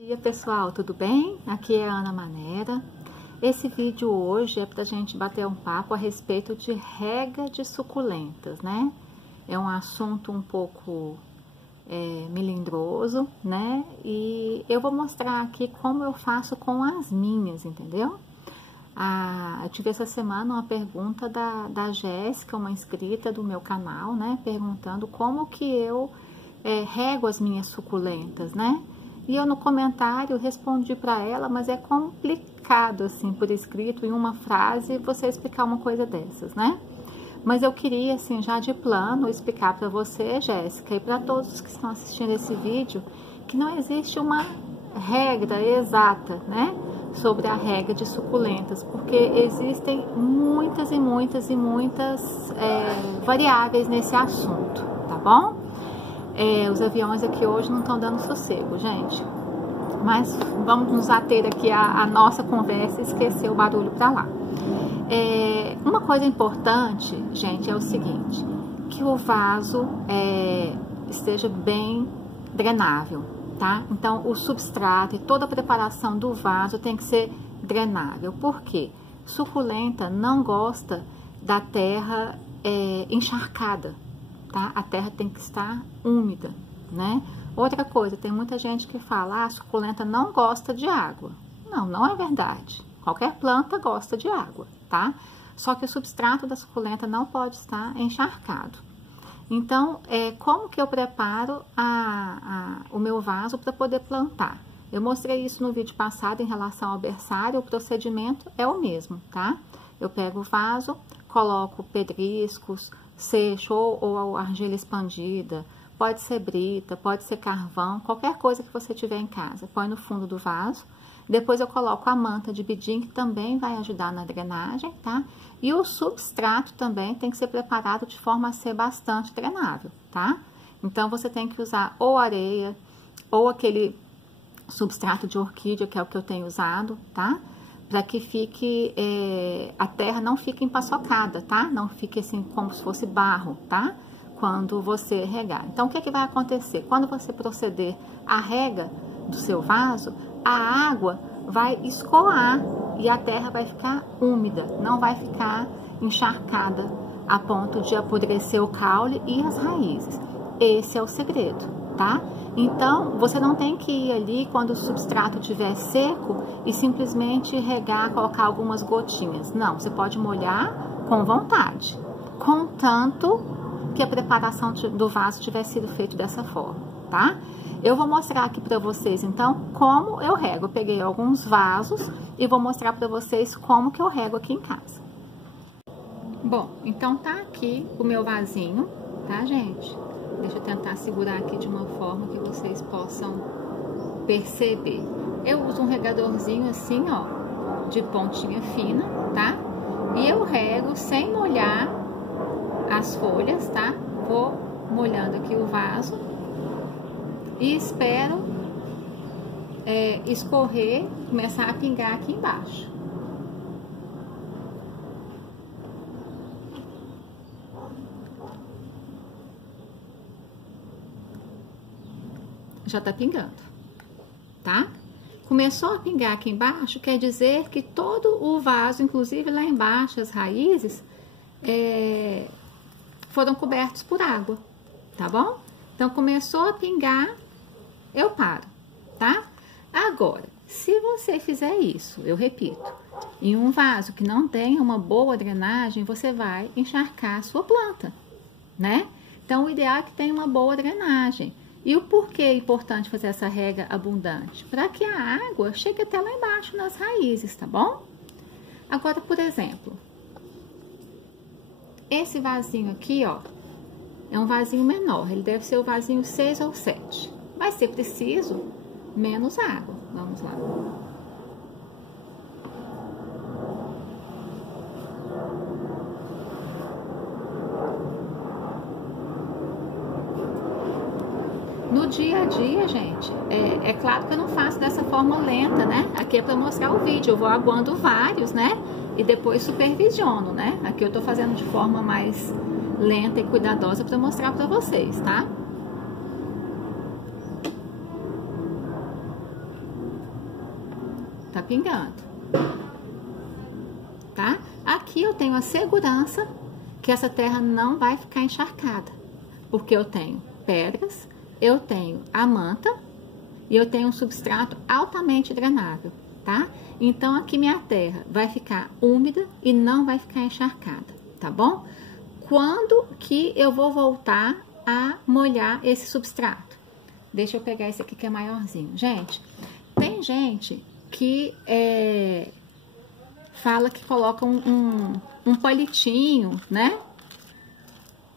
Bom dia pessoal, tudo bem? Aqui é a Ana Manera. Esse vídeo hoje é para a gente bater um papo a respeito de rega de suculentas, né? É um assunto um pouco melindroso, né? E eu vou mostrar aqui como eu faço com as minhas, entendeu? Eu tive essa semana uma pergunta da Jéssica, uma inscrita do meu canal, né? Perguntando como que eu rego as minhas suculentas, né? E eu no comentário respondi para ela, mas é complicado assim por escrito em uma frase você explicar uma coisa dessas, né? Mas eu queria assim já de plano explicar para você, Jéssica, e para todos que estão assistindo esse vídeo, que não existe uma regra exata, né, sobre a rega de suculentas, porque existem muitas e muitas variáveis nesse assunto, tá bom? Os aviões aqui hoje não estão dando sossego, gente. Mas vamos nos ater aqui à nossa conversa e esquecer o barulho para lá. Uma coisa importante, gente, é o seguinte, que o vaso esteja bem drenável, tá? Então, o substrato e toda a preparação do vaso tem que ser drenável. Por quê? Suculenta não gosta da terra encharcada. Tá? A terra tem que estar úmida, né? Outra coisa, tem muita gente que fala, a suculenta não gosta de água. Não, não é verdade. Qualquer planta gosta de água, tá? Só que o substrato da suculenta não pode estar encharcado. Então, como que eu preparo o meu vaso para poder plantar? Eu mostrei isso no vídeo passado em relação ao berçário, o procedimento é o mesmo, tá? Eu pego o vaso, coloco pedriscos, seixo ou argila expandida, pode ser brita, pode ser carvão, qualquer coisa que você tiver em casa, põe no fundo do vaso. Depois eu coloco a manta de bidim, que também vai ajudar na drenagem, tá? E o substrato também tem que ser preparado de forma a ser bastante drenável, tá? Então, você tem que usar ou areia, ou aquele substrato de orquídea, que é o que eu tenho usado, tá? Para que fique, a terra não fique empaçocada, tá? Não fique assim como se fosse barro, tá? Quando você regar. Então, o que que vai acontecer? Quando você proceder à rega do seu vaso, a água vai escoar e a terra vai ficar úmida, não vai ficar encharcada a ponto de apodrecer o caule e as raízes. Esse é o segredo, tá? Então, você não tem que ir ali quando o substrato estiver seco e simplesmente regar, colocar algumas gotinhas. Não, você pode molhar com vontade, contanto que a preparação do vaso tiver sido feita dessa forma, tá? Eu vou mostrar aqui para vocês, então, como eu rego. Eu peguei alguns vasos e vou mostrar para vocês como que eu rego aqui em casa. Bom, então tá aqui o meu vasinho, tá, gente? Deixa eu tentar segurar aqui de uma forma que vocês possam perceber. Eu uso um regadorzinho assim, ó, de pontinha fina, tá? E eu rego sem molhar as folhas, tá? Vou molhando aqui o vaso e espero escorrer, começar a pingar aqui embaixo. Já tá pingando, tá? Começou a pingar aqui embaixo, quer dizer que todo o vaso, inclusive lá embaixo, as raízes, foram cobertos por água, tá bom? Então, começou a pingar, eu paro, tá? Agora, se você fizer isso, eu repito, em um vaso que não tenha uma boa drenagem, você vai encharcar a sua planta, né? Então, o ideal é que tenha uma boa drenagem. E o porquê é importante fazer essa rega abundante? Para que a água chegue até lá embaixo nas raízes, tá bom? Agora, por exemplo, esse vasinho aqui, ó, é um vasinho menor. Ele deve ser o vasinho 6 ou 7. Vai ser preciso menos água. Vamos lá. No dia a dia, gente, é claro que eu não faço dessa forma lenta, né? Aqui é para mostrar o vídeo, eu vou aguando vários, né? E depois supervisiono, né? Aqui eu tô fazendo de forma mais lenta e cuidadosa para mostrar para vocês, tá? tá pingando, tá? Aqui eu tenho a segurança que essa terra não vai ficar encharcada, porque eu tenho pedras, eu tenho a manta e eu tenho um substrato altamente drenável, tá? Então, aqui minha terra vai ficar úmida e não vai ficar encharcada, tá bom? Quando que eu vou voltar a molhar esse substrato? Deixa eu pegar esse aqui que é maiorzinho. Gente, tem gente que fala que coloca um palitinho, né?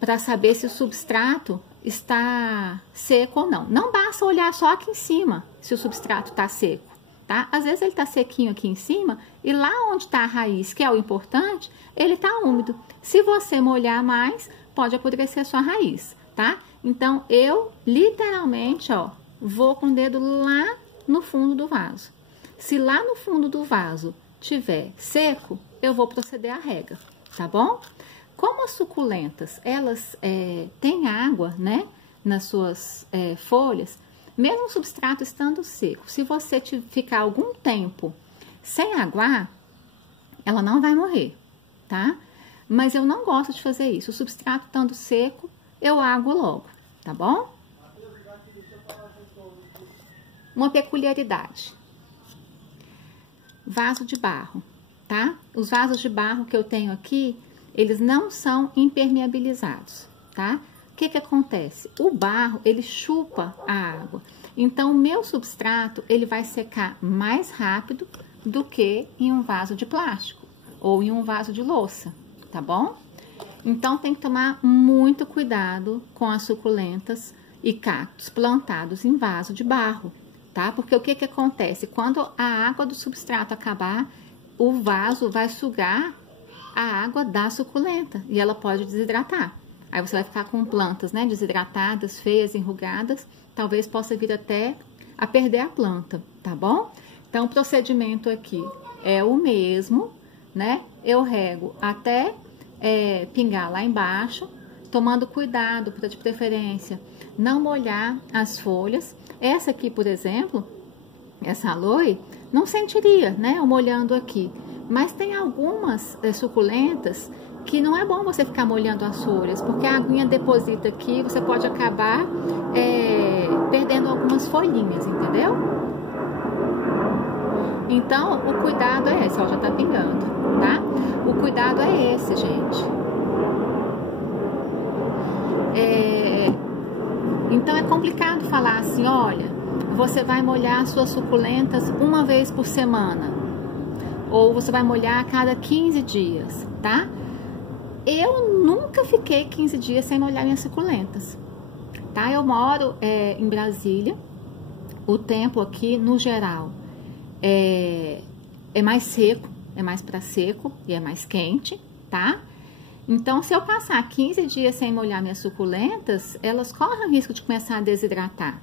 Para saber se o substrato está seco ou não. Não basta olhar só aqui em cima se o substrato está seco, tá? Às vezes ele está sequinho aqui em cima e lá onde está a raiz, que é o importante, ele está úmido. Se você molhar mais, pode apodrecer a sua raiz, tá? Então, eu literalmente, ó, vou com o dedo lá no fundo do vaso. Se lá no fundo do vaso tiver seco, eu vou proceder à rega, tá bom? Como as suculentas, elas têm água, né, nas suas folhas, mesmo o substrato estando seco, se você ficar algum tempo sem aguar, ela não vai morrer, tá? Mas eu não gosto de fazer isso. O substrato estando seco, eu aguo logo, tá bom? Uma peculiaridade. Vaso de barro, tá? Os vasos de barro que eu tenho aqui, eles não são impermeabilizados, tá? O que que acontece? O barro, ele chupa a água. Então, o meu substrato, ele vai secar mais rápido do que em um vaso de plástico ou em um vaso de louça, tá bom? Então, tem que tomar muito cuidado com as suculentas e cactos plantados em vaso de barro, tá? Porque o que que acontece? Quando a água do substrato acabar, o vaso vai sugar a água da suculenta e ela pode desidratar. Aí você vai ficar com plantas, né, desidratadas, feias, enrugadas, talvez possa vir até a perder a planta, tá bom? Então, o procedimento aqui é o mesmo, né? Eu rego até pingar lá embaixo, tomando cuidado, de preferência, não molhar as folhas. Essa aqui, por exemplo, essa aloe, não sentiria, né, eu molhando aqui. Mas tem algumas suculentas que não é bom você ficar molhando as folhas, porque a aguinha deposita aqui, você pode acabar perdendo algumas folhinhas, entendeu? Então, o cuidado é esse, ó, já tá pingando, tá? O cuidado é esse, gente. Então, é complicado falar assim, olha, você vai molhar as suas suculentas uma vez por semana, ou você vai molhar a cada 15 dias, tá? Eu nunca fiquei 15 dias sem molhar minhas suculentas, tá? Eu moro em Brasília, o tempo aqui, no geral, é mais seco, é mais para seco e é mais quente, tá? Então, se eu passar 15 dias sem molhar minhas suculentas, elas correm o risco de começar a desidratar,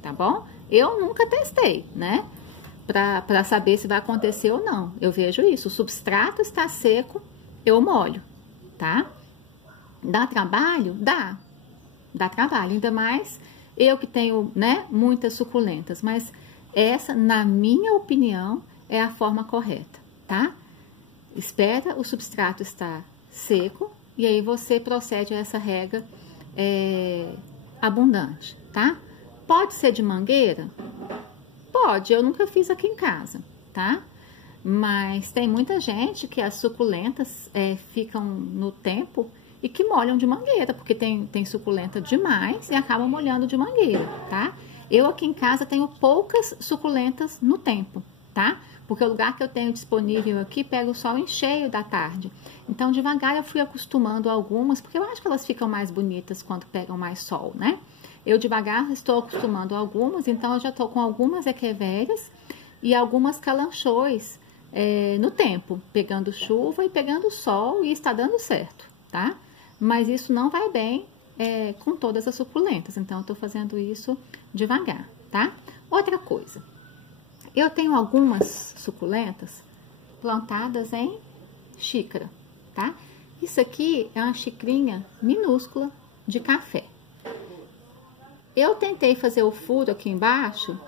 tá bom? Eu nunca testei, né? Para saber se vai acontecer ou não. Eu vejo isso, o substrato está seco, eu molho, tá? Dá trabalho? Dá. Dá trabalho, ainda mais eu que tenho, né, muitas suculentas, mas essa, na minha opinião, é a forma correta, tá? Espera o substrato estar seco e aí você procede a essa rega abundante, tá? Pode ser de mangueira? Pode, eu nunca fiz aqui em casa, tá? Mas tem muita gente que as suculentas ficam no tempo e que molham de mangueira, porque tem suculenta demais e acabam molhando de mangueira, tá? Eu aqui em casa tenho poucas suculentas no tempo, tá? Porque o lugar que eu tenho disponível aqui pega o sol em cheio da tarde. Então, devagar eu fui acostumando algumas, porque eu acho que elas ficam mais bonitas quando pegam mais sol, né? Eu devagar estou acostumando algumas, então eu já estou com algumas equevérias e algumas calanchões no tempo, pegando chuva e pegando sol e está dando certo, tá? Mas isso não vai bem com todas as suculentas, então eu estou fazendo isso devagar, tá? Outra coisa, eu tenho algumas suculentas plantadas em xícara, tá? Isso aqui é uma xicrinha minúscula de café. Eu tentei fazer o furo aqui embaixo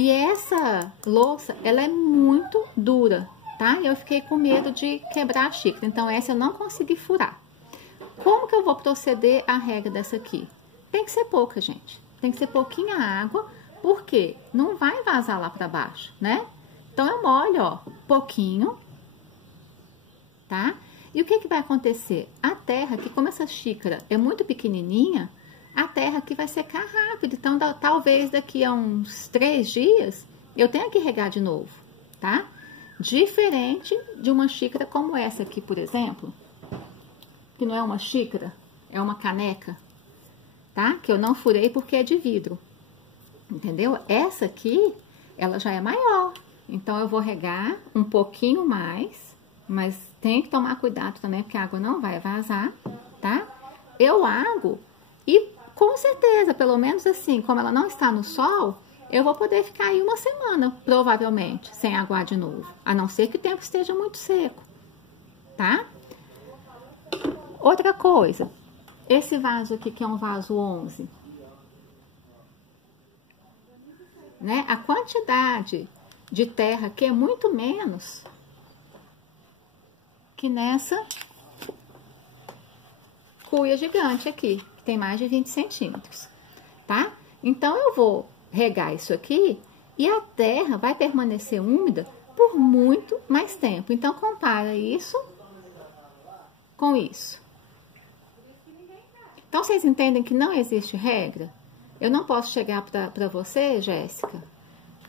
E essa louça, ela é muito dura, tá? Eu fiquei com medo de quebrar a xícara, então essa eu não consegui furar. Como que eu vou proceder à rega dessa aqui? Tem que ser pouca, gente. Tem que ser pouquinha água, porque não vai vazar lá pra baixo, né? Então eu molho, ó, pouquinho, tá? E o que que vai acontecer? A terra, que como essa xícara é muito pequenininha, a terra aqui vai secar rápido. Então, talvez daqui a uns 3 dias, eu tenha que regar de novo, tá? Diferente de uma xícara como essa aqui, por exemplo, que não é uma xícara, é uma caneca, tá? Que eu não furei porque é de vidro, entendeu? Essa aqui, ela já é maior. Então, eu vou regar um pouquinho mais, mas tem que tomar cuidado também, porque a água não vai vazar, tá? Eu ago e, com certeza, pelo menos assim, como ela não está no sol, eu vou poder ficar aí uma semana, provavelmente, sem aguar de novo. A não ser que o tempo esteja muito seco, tá? Outra coisa, esse vaso aqui, que é um vaso 11, né? A quantidade de terra aqui é muito menos que nessa cuia gigante aqui, que tem mais de 20 centímetros, tá? Então, eu vou regar isso aqui e a terra vai permanecer úmida por muito mais tempo. Então, compara isso com isso. Então, vocês entendem que não existe regra? Eu não posso chegar para você, Jéssica,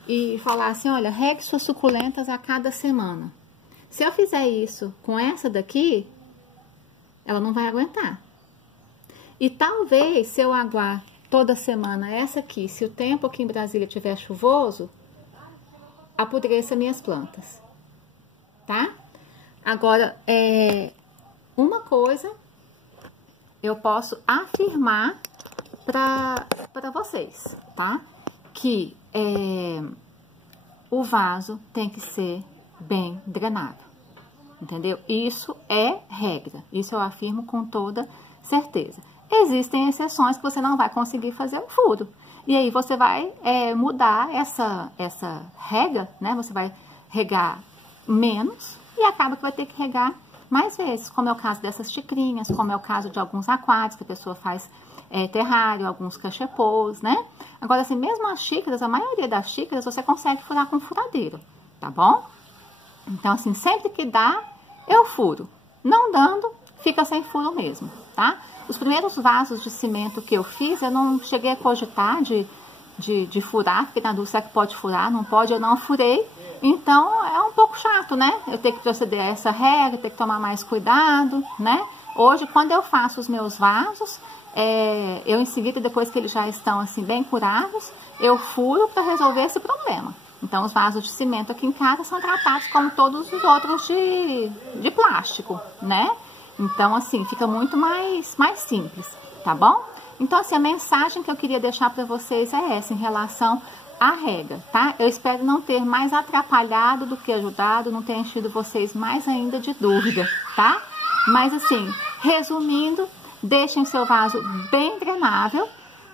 e falar assim, olha, regue suas suculentas a cada semana. Se eu fizer isso com essa daqui, ela não vai aguentar. E talvez, se eu aguar toda semana essa aqui, se o tempo aqui em Brasília estiver chuvoso, apodreça minhas plantas, tá? Agora, uma coisa eu posso afirmar para vocês, tá? Que o vaso tem que ser bem drenado, entendeu? Isso é regra, isso eu afirmo com toda certeza. Existem exceções que você não vai conseguir fazer um furo, e aí você vai mudar essa regra, né? Você vai regar menos e acaba que vai ter que regar mais vezes, como é o caso dessas xicrinhas, como é o caso de alguns aquários que a pessoa faz terrário, alguns cachepôs, né? Agora, assim, mesmo as xícaras, a maioria das xícaras você consegue furar com furadeiro, tá bom? Então, assim, sempre que dá, eu furo. Não dando, fica sem furo mesmo, tá? Os primeiros vasos de cimento que eu fiz, eu não cheguei a cogitar de furar, porque na dúvida, será que pode furar? Não pode, eu não furei. Então, é um pouco chato, né? Eu tenho que proceder a essa regra, ter que tomar mais cuidado, né? Hoje, quando eu faço os meus vasos, eu em seguida, depois que eles já estão, assim, bem curados, eu furo para resolver esse problema. Então, os vasos de cimento aqui em casa são tratados como todos os outros de plástico, né? Então, assim, fica muito mais simples, tá bom? Então, assim, a mensagem que eu queria deixar para vocês é essa, em relação à regra, tá? Eu espero não ter mais atrapalhado do que ajudado, não ter enchido vocês mais ainda de dúvida, tá? Mas, assim, resumindo, deixem seu vaso bem drenável,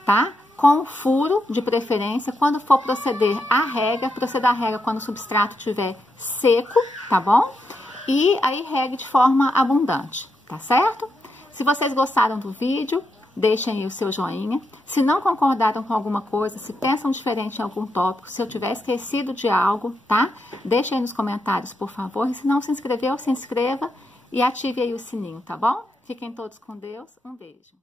tá? Com furo, de preferência. Quando for proceder à rega, proceda à rega quando o substrato estiver seco, tá bom? E aí regue de forma abundante, tá certo? Se vocês gostaram do vídeo, deixem aí o seu joinha. Se não concordaram com alguma coisa, se pensam diferente em algum tópico, se eu tiver esquecido de algo, tá? Deixem aí nos comentários, por favor. E se não se inscreveu, se inscreva e ative aí o sininho, tá bom? Fiquem todos com Deus. Um beijo.